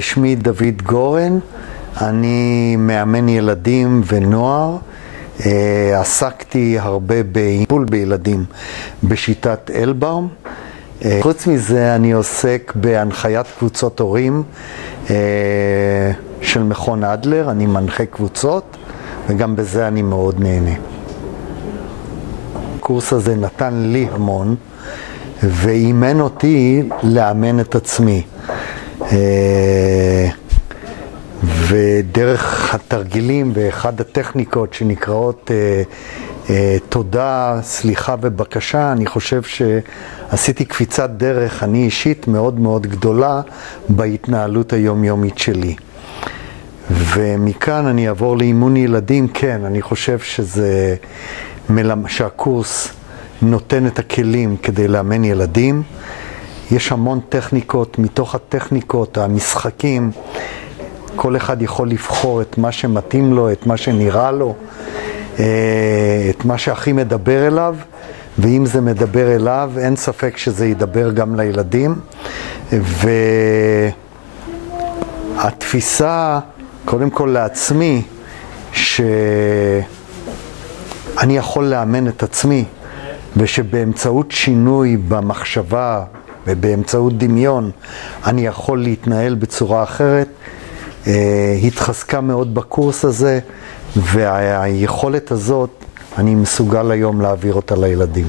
שמי דוד גורן, אני מאמן ילדים ונוער. עסקתי הרבה בטיפול בילדים בשיטת אלבאום. חוץ מזה אני עוסק בהנחיית קבוצות הורים של מכון אדלר. אני מנחה קבוצות וגם בזה אני מאוד נהנה. הקורס הזה נתן לי המון ואימן אותי לאמן את עצמי. ודרך התרגילים באחד הטכניקות שנקראות תודה, סליחה ובקשה, אני חושב שעשיתי קפיצת דרך, אני אישית מאוד מאוד גדולה בהתנהלות היומיומית שלי. ומכאן אני אעבור לאימון ילדים. כן, אני חושב שהקורס נותן את הכלים כדי לאמן ילדים. יש המון טכניקות, מתוך הטכניקות, המשחקים, כל אחד יכול לבחור את מה שמתאים לו, את מה שנראה לו, את מה שהכי מדבר אליו, ואם זה מדבר אליו, אין ספק שזה ידבר גם לילדים. והתפיסה, קודם כל לעצמי, שאני יכול לאמן את עצמי, ושבאמצעות שינוי במחשבה ובאמצעות דמיון אני יכול להתנהל בצורה אחרת, התחזקה מאוד בקורס הזה, והיכולת הזאת אני מסוגל היום להעביר אותה לילדים.